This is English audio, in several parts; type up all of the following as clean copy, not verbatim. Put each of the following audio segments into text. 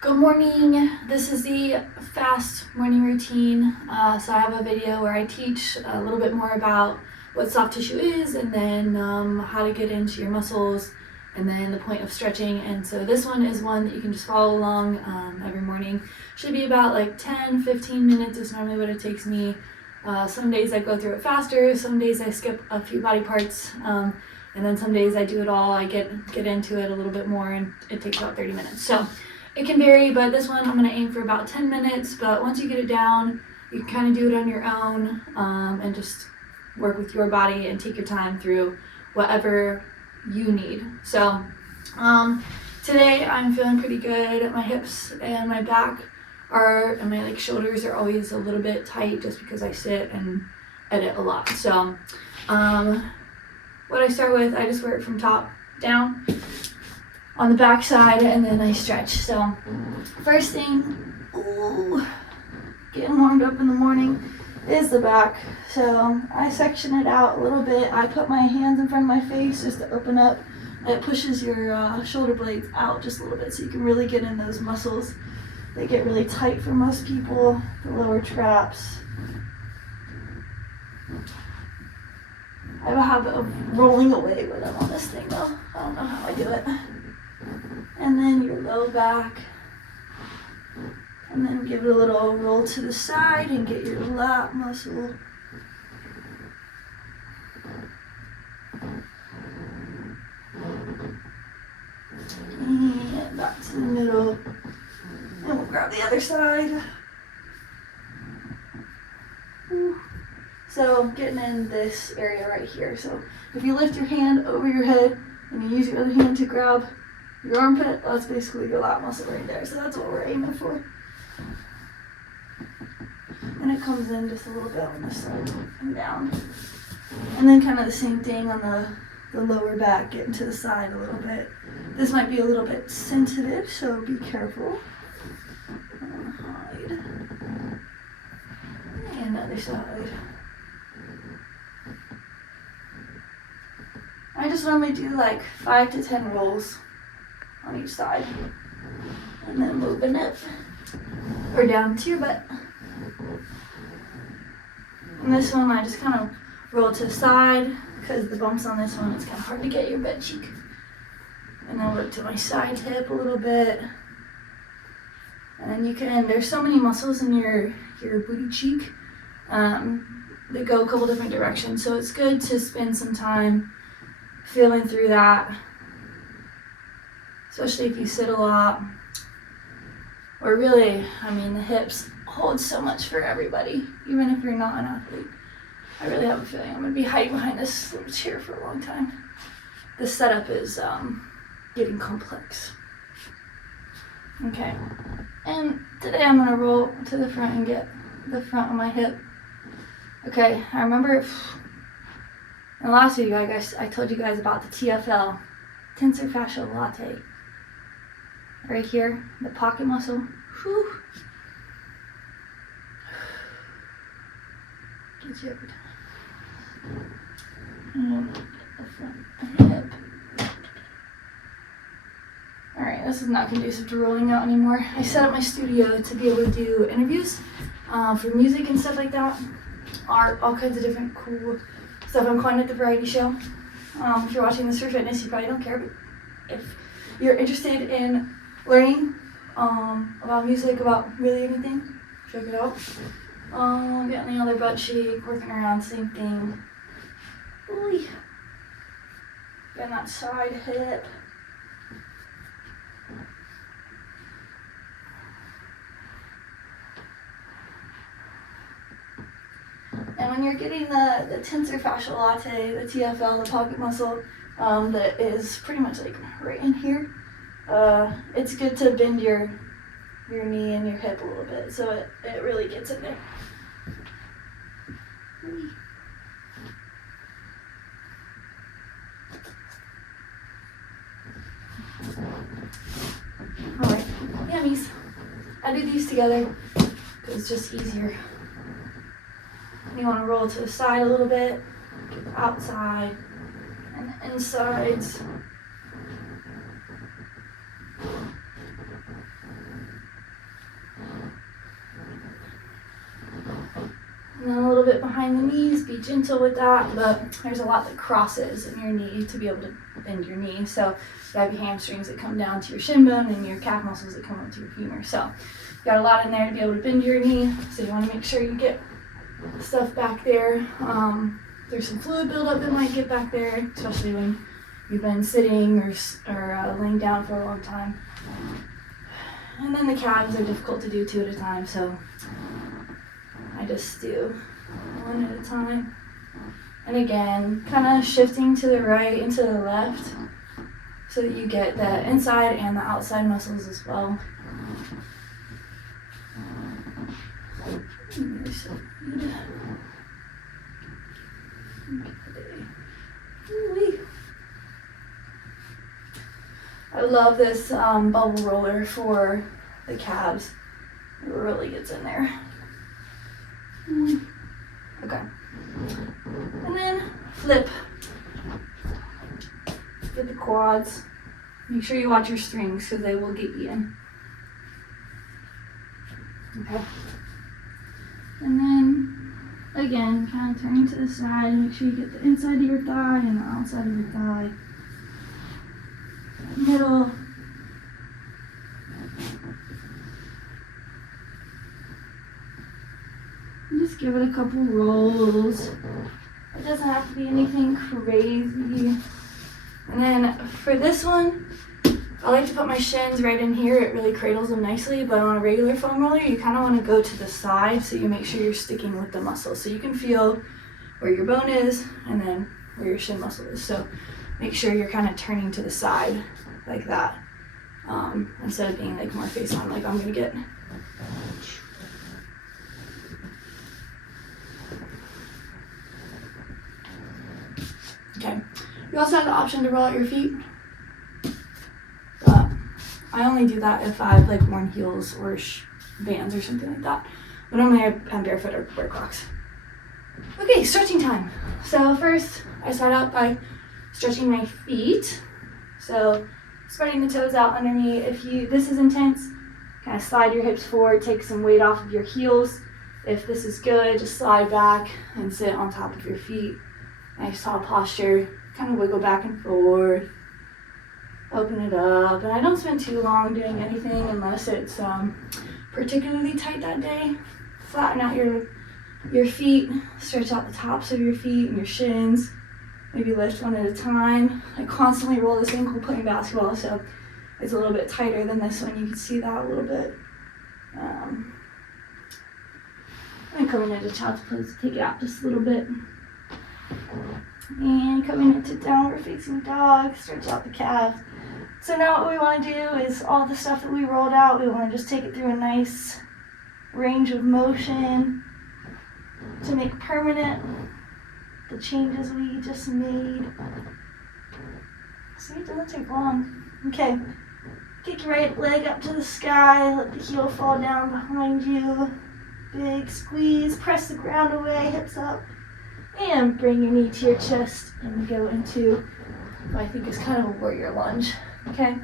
Good morning. This is the fast morning routine. So I have a video where I teach a little bit more about what soft tissue is and then how to get into your muscles and then the point of stretching. And so this one is one that you can just follow along every morning. Should be about like 10-15 minutes is normally what it takes me. Some days I go through it faster, some days I skip a few body parts, and then some days I do it all. I get into it a little bit more and it takes about 30 minutes. So it can vary, but this one I'm going to aim for about 10 minutes, but once you get it down, you can kind of do it on your own and just work with your body and take your time through whatever you need. So today I'm feeling pretty good. My hips and my back and my shoulders are always a little bit tight just because I sit and edit a lot. So what I start with, I just work from top down on the back side and then I stretch. So first thing, getting warmed up in the morning is the back. So I section it out a little bit. I put my hands in front of my face just to open up. It pushes your shoulder blades out just a little bit so you can really get in those muscles. They get really tight for most people, the lower traps. I have a habit of rolling away when I'm on this thing though. I don't know how I do it. And then your low back, and then give it a little roll to the side and get your lat muscle. And back to the middle, and we'll grab the other side. So getting in this area right here. So if you lift your hand over your head and you use your other hand to grab your armpit, that's basically your lat muscle right there. So that's what we're aiming for. And it comes in just a little bit on this side and down. And then kind of the same thing on the lower back, getting to the side a little bit. This might be a little bit sensitive, so be careful. Hide. And the other side. I just normally do like 5 to 10 rolls on each side, and then moving it or down to your butt. And this one I just kind of roll to the side because the bumps on this one, it's kind of hard to get your butt cheek. And then work to my side hip a little bit. And then there's so many muscles in your booty cheek that go a couple different directions. So it's good to spend some time feeling through that, especially if you sit a lot. Or really, the hips hold so much for everybody, even if you're not an athlete. I really have a feeling I'm going to be hiding behind this little chair for a long time. This setup is getting complex. Okay, and today I'm going to roll to the front and get the front of my hip. Okay, I remember in the last video I told you guys about the TFL, tensor fascial latae. Right here, the pocket muscle. Whew. Get you every time. And the front hip. Alright, this is not conducive to rolling out anymore. I set up my studio to be able to do interviews for music and stuff like that. Art, all kinds of different cool stuff. I'm calling it the variety show. If you're watching this for fitness, you probably don't care, but if you're interested in learning about music, about really anything, check it out. Getting the other butt cheek, working around, same thing. Ooh. Getting that side hip. And when you're getting the tensor fascial latae, the TFL, the pocket muscle, that is pretty much like right in here, it's good to bend your knee and your hip a little bit so it really gets in there. Alright, yummies. I do these together because it's just easier. You want to roll to the side a little bit, outside, and the insides. little bit behind the knees, be gentle with that, but there's a lot that crosses in your knee to be able to bend your knee. So you have your hamstrings that come down to your shin bone and your calf muscles that come up to your femur. So you got a lot in there to be able to bend your knee. So you want to make sure you get stuff back there. There's some fluid buildup that might get back there, especially when you've been sitting or laying down for a long time. And then the calves are difficult to do 2 at a time, so I just do 1 at a time. And again, kind of shifting to the right and to the left so that you get the inside and the outside muscles as well. You're so good. Okay. I love this bubble roller for the calves. It really gets in there. Okay. And then flip the quads. Make sure you watch your strings because they will get eaten. Okay. And then again, kind of turning to the side. Make sure you get the inside of your thigh and the outside of your thigh. Middle. And just give it a couple rolls. It doesn't have to be anything crazy. And then for this one, I like to put my shins right in here. It really cradles them nicely, but on a regular foam roller, you kind of want to go to the side so you make sure you're sticking with the muscle. So you can feel where your bone is and then where your shin muscle is. So make sure you're kind of turning to the side like that, instead of being like more face on, like I'm gonna get. Okay, you also have the option to roll out your feet, but I only do that if I've like worn heels or Vans or something like that. But normally I'm barefoot or wear Crocs. Okay, stretching time. So first I start out by stretching my feet. So spreading the toes out under me. If this is intense, kind of slide your hips forward, take some weight off of your heels. If this is good, just slide back and sit on top of your feet. Nice tall posture. Kind of wiggle back and forth. Open it up. And I don't spend too long doing anything unless it's particularly tight that day. Flatten out your feet. Stretch out the tops of your feet and your shins. Maybe lift 1 at a time. I constantly roll this ankle playing basketball, so it's a little bit tighter than this one. You can see that a little bit. And coming into child's pose, take it out just a little bit. And coming into downward facing dog, stretch out the calves. So now what we want to do is all the stuff that we rolled out, we want to just take it through a nice range of motion to make permanent the changes we just made. See, it doesn't take long. Okay, take your right leg up to the sky, let the heel fall down behind you. Big squeeze, press the ground away, hips up. And bring your knee to your chest and go into what I think is kind of a warrior lunge. Okay?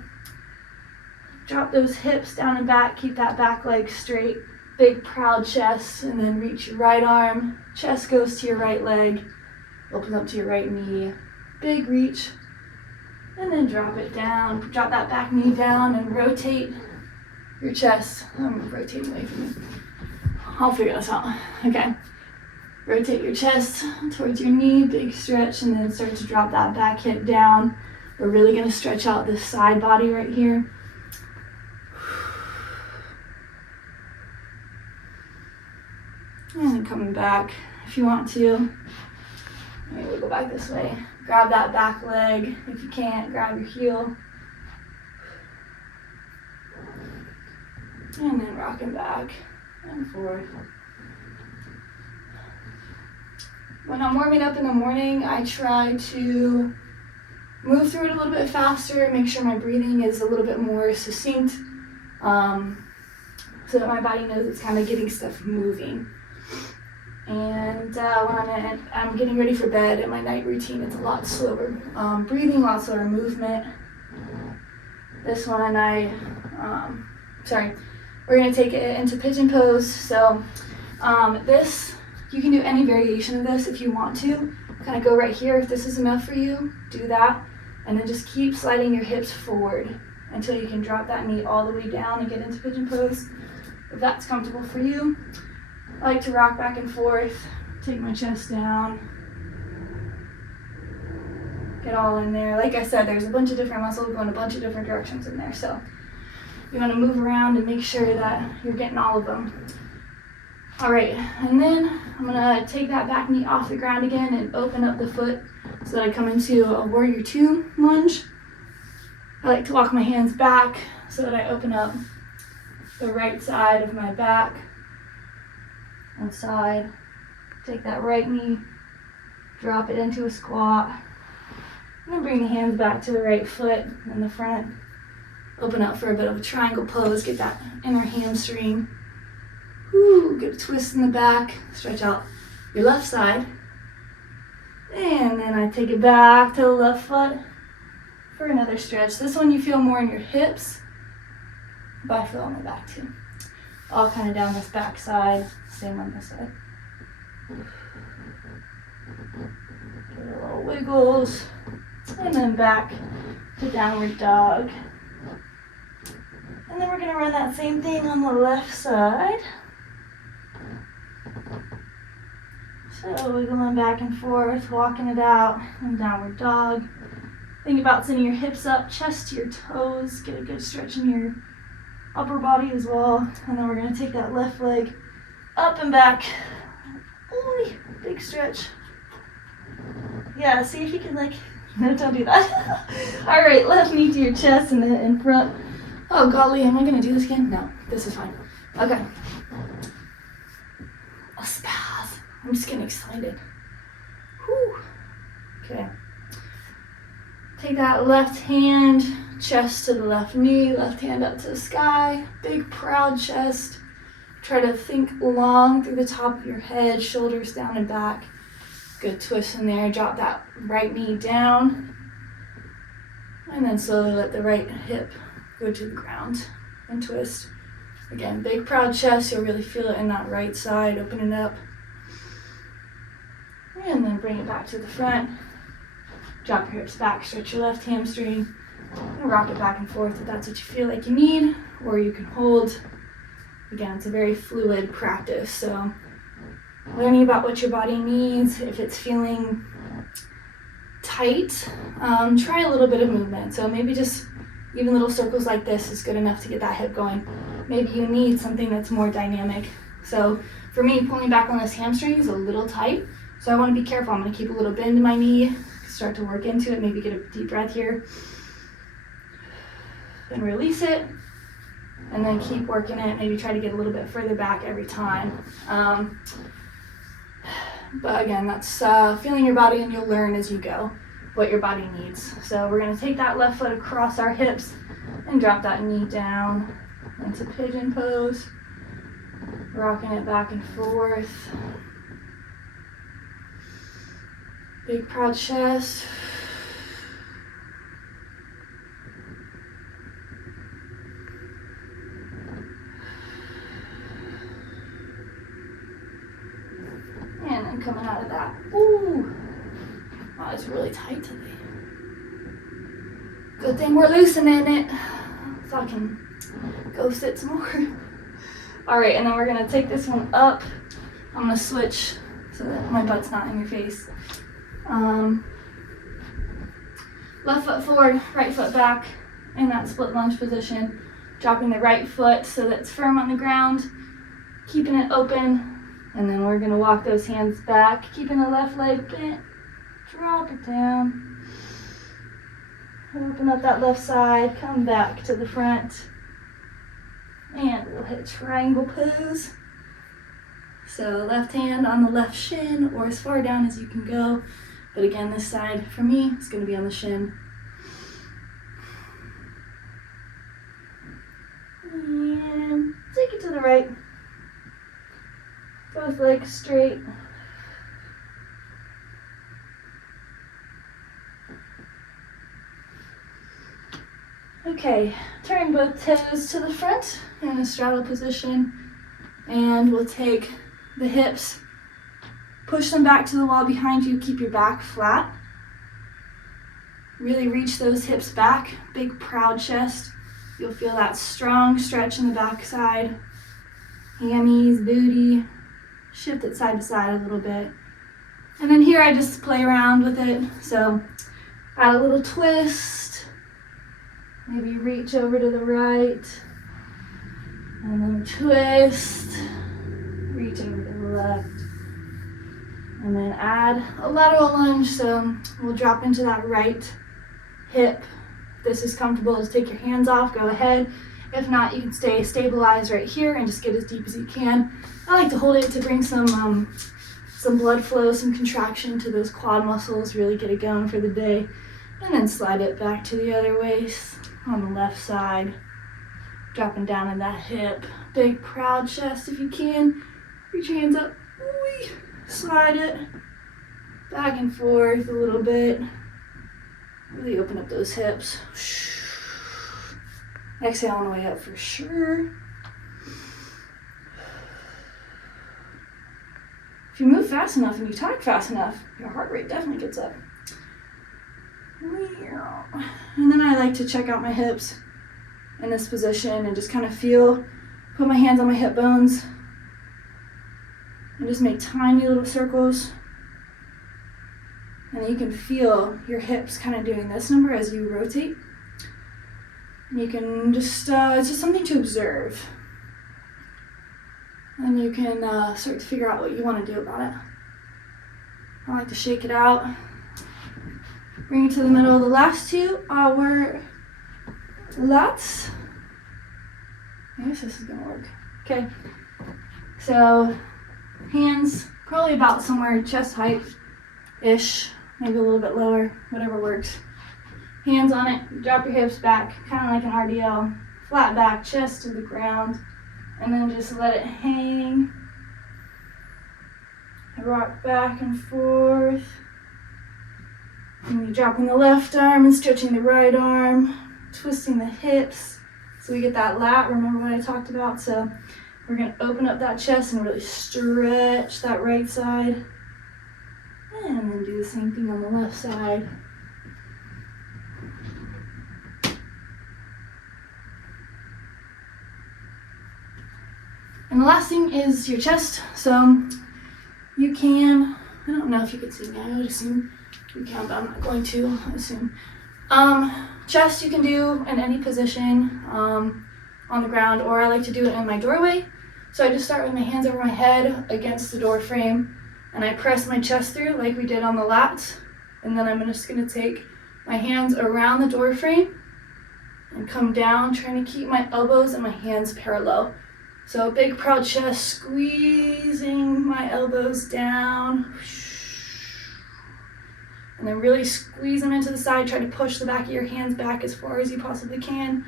Drop those hips down and back, keep that back leg straight. Big proud chest, and then reach your right arm. Chest goes to your right leg. Open up to your right knee, big reach, and then drop it down. Drop that back knee down and rotate your chest. I'm rotating away from you. I'll figure this out. Okay. Rotate your chest towards your knee, big stretch, and then start to drop that back hip down. We're really going to stretch out this side body right here. And then coming back if you want to. Maybe we'll go back this way. Grab that back leg. If you can't, grab your heel. And then rocking back and forth. When I'm warming up in the morning, I try to move through it a little bit faster, make sure my breathing is a little bit more succinct, so that my body knows it's kind of getting stuff moving. And when I'm getting ready for bed in my night routine, it's a lot slower breathing, a lot slower movement. This one we're gonna take it into pigeon pose. So this, You can do any variation of this if you want to. Kind of go right here. If this is enough for you, do that. And then just keep sliding your hips forward until you can drop that knee all the way down and get into pigeon pose. If that's comfortable for you. I like to rock back and forth, take my chest down, get all in there. Like I said, there's a bunch of different muscles going a bunch of different directions in there. So you want to move around and make sure that you're getting all of them. All right, and then I'm gonna take that back knee off the ground again and open up the foot so that I come into a warrior two lunge. I like to walk my hands back so that I open up the right side of my back and side. Take that right knee, drop it into a squat, and then bring the hands back to the right foot in the front. Open up for a bit of a triangle pose, get that inner hamstring. Woo, get a twist in the back, stretch out your left side. And then I take it back to the left foot for another stretch. This one you feel more in your hips, but I feel on the back too. All kind of down this back side, same on this side. Give it a little wiggles, and then back to downward dog. And then we're gonna run that same thing on the left side. So wiggling back and forth, walking it out in downward dog. Think about sending your hips up, chest to your toes, get a good stretch in your upper body as well. And then we're gonna take that left leg up and back. Ooh, big stretch. Yeah, see if you can no, don't do that. All right, left knee to your chest and then in front. Oh golly, am I gonna do this again? No, this is fine. Okay. A spaz. I'm just getting excited. Whew. Okay. Take that left hand, chest to the left knee, left hand up to the sky. Big proud chest. Try to think long through the top of your head, shoulders down and back. Good twist in there. Drop that right knee down. And then slowly let the right hip go to the ground and twist. Again, big proud chest. You'll really feel it in that right side. Open it up. And then bring it back to the front. Drop your hips back, stretch your left hamstring, and rock it back and forth if that's what you feel like you need, or you can hold. Again, it's a very fluid practice, so learning about what your body needs. If it's feeling tight, try a little bit of movement. So maybe just even little circles like this is good enough to get that hip going. Maybe you need something that's more dynamic. So for me, pulling back on this hamstring is a little tight. So I want to be careful. I'm going to keep a little bend in my knee, start to work into it, maybe get a deep breath here. Then release it, and then keep working it. Maybe try to get a little bit further back every time. But again, that's feeling your body, and you'll learn as you go what your body needs. So we're going to take that left foot across our hips and drop that knee down into pigeon pose, rocking it back and forth. Big proud chest. And then coming out of that. Ooh. Wow, it's really tight today. Good thing we're loosening it so I can go sit some more. All right, and then we're gonna take this one up. I'm gonna switch so that my butt's not in your face. Left foot forward, right foot back in that split lunge position. Dropping the right foot so that it's firm on the ground, keeping it open. And then we're gonna walk those hands back, keeping the left leg bent. Drop it down. Open up that left side, come back to the front. And we'll hit triangle pose. So left hand on the left shin or as far down as you can go. But again, this side for me is going to be on the shin. And take it to the right. Both legs straight. Okay, turn both toes to the front in a straddle position. And we'll take the hips Push them back to the wall behind you. Keep your back flat. Really reach those hips back. Big proud chest. You'll feel that strong stretch in the back side. Hammies, booty. Shift it side to side a little bit. And then here I just play around with it. So add a little twist. Maybe reach over to the right. And then twist. Reach over to the left. And then add a lateral lunge. So we'll drop into that right hip. If this is comfortable, just take your hands off, go ahead. If not, you can stay stabilized right here and just get as deep as you can. I like to hold it to bring some blood flow, some contraction to those quad muscles, really get it going for the day. And then slide it back to the other waist on the left side. Dropping down in that hip. Big proud chest if you can. Reach your hands up. Whee. Slide it back and forth a little bit. Really open up those hips. Exhale on the way up for sure. If you move fast enough and you talk fast enough, your heart rate definitely gets up. And then I like to check out my hips in this position and just kind of feel, put my hands on my hip bones and just make tiny little circles. And you can feel your hips kind of doing this number as you rotate. And you can just, it's just something to observe. And you can start to figure out what you want to do about it. I like to shake it out. Bring it to the middle. The last two are lats. I guess this is gonna work. Okay. So hands probably about somewhere chest height-ish, maybe a little bit lower, whatever works. Hands on it, drop your hips back, kind of like an RDL. Flat back, chest to the ground, and then just let it hang. Rock back and forth. And you're dropping the left arm and stretching the right arm, twisting the hips. So we get that lat, remember what I talked about? So we're gonna open up that chest and really stretch that right side. And then do the same thing on the left side. And the last thing is your chest. So you can, I don't know if you can see me, I would assume you can, but I'm not going to assume. Chest you can do in any position on the ground, or I like to do it in my doorway. So I just start with my hands over my head against the door frame, and I press my chest through like we did on the lats. And then I'm just gonna take my hands around the door frame and come down, trying to keep my elbows and my hands parallel. So big proud chest, squeezing my elbows down. And then really squeeze them into the side. Try to push the back of your hands back as far as you possibly can.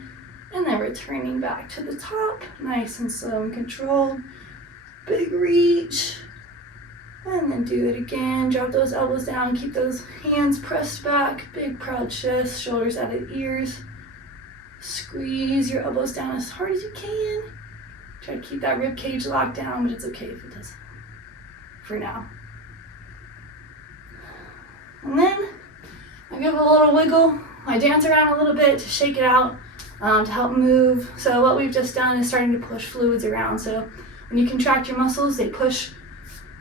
And then returning back to the top. Nice and slow and controlled. Big reach. And then do it again. Drop those elbows down. Keep those hands pressed back. Big proud chest, shoulders out of ears. Squeeze your elbows down as hard as you can. Try to keep that rib cage locked down, but it's okay if it doesn't for now. And then I give it a little wiggle. I dance around a little bit to shake it out, to help move. So what we've just done is starting to push fluids around. So when you contract your muscles, they push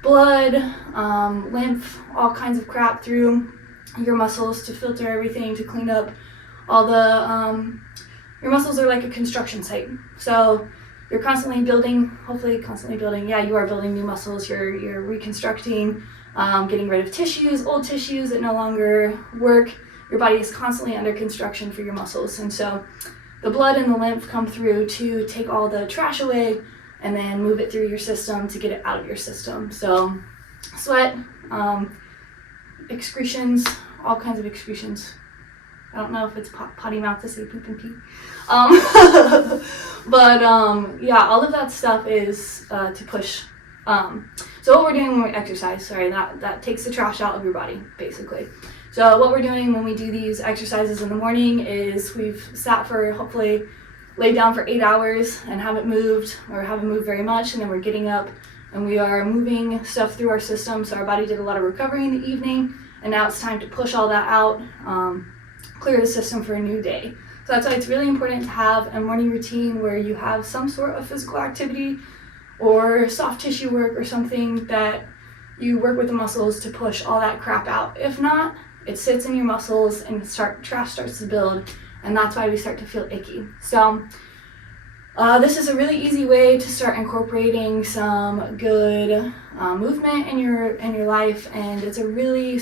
blood, lymph, all kinds of crap through your muscles to filter everything, to clean up all the, your muscles are like a construction site. So you're constantly building, hopefully constantly building, yeah, you are building new muscles, you're reconstructing, getting rid of tissues, old tissues that no longer work. Your body is constantly under construction for your muscles. And so the blood and the lymph come through to take all the trash away and then move it through your system to get it out of your system. So sweat, excretions, all kinds of excretions. I don't know if it's potty mouth to say poop and pee. But yeah, all of that stuff is to push. So what we're doing when we exercise, that takes the trash out of your body, basically. So what we're doing when we do these exercises in the morning is we've sat for, hopefully laid down for 8 hours and haven't moved or haven't moved very much, and then we're getting up and we are moving stuff through our system. So our body did a lot of recovery in the evening, and now it's time to push all that out, clear the system for a new day. So that's why it's really important to have a morning routine where you have some sort of physical activity or soft tissue work or something that you work with the muscles to push all that crap out. If not, it sits in your muscles and trash starts to build, and that's why we start to feel icky. So this is a really easy way to start incorporating some good movement in your life, and it's a really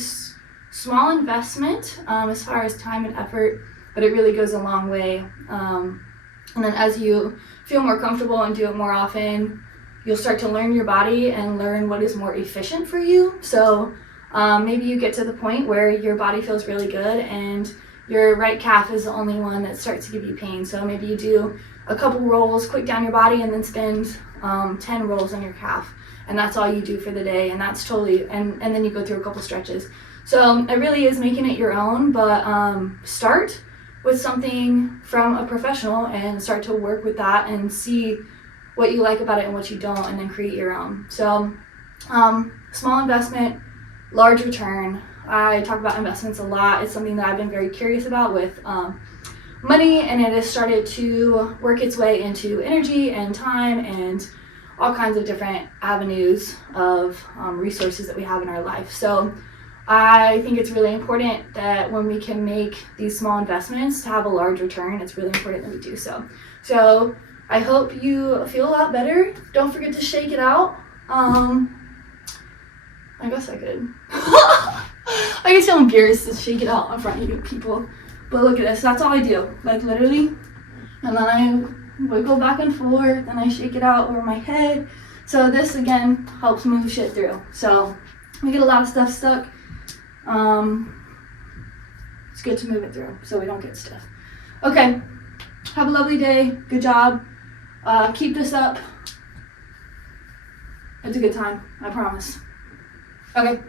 small investment as far as time and effort, but it really goes a long way. And then as you feel more comfortable and do it more often, you'll start to learn your body and learn what is more efficient for you. So maybe you get to the point where your body feels really good and your right calf is the only one that starts to give you pain. So maybe you do a couple rolls quick down your body and then spend 10 rolls on your calf, and that's all you do for the day, and that's totally, and then you go through a couple stretches. So it really is making it your own, but start with something from a professional and start to work with that and see what you like about it and what you don't, and then create your own. So small investment, large return. I talk about investments a lot. It's something that I've been very curious about with money, and it has started to work its way into energy and time and all kinds of different avenues of resources that we have in our life. So I think it's really important that when we can make these small investments to have a large return, it's really important that we do so. So I hope you feel a lot better. Don't forget to shake it out. I guess I could. I get so embarrassed to shake it out in front of you people. But look at this, that's all I do. Like literally. And then I wiggle back and forth, and I shake it out over my head. So this again helps move shit through. So we get a lot of stuff stuck. It's good to move it through so we don't get stiff. Okay, have a lovely day. Good job. Keep this up. It's a good time, I promise. Okay.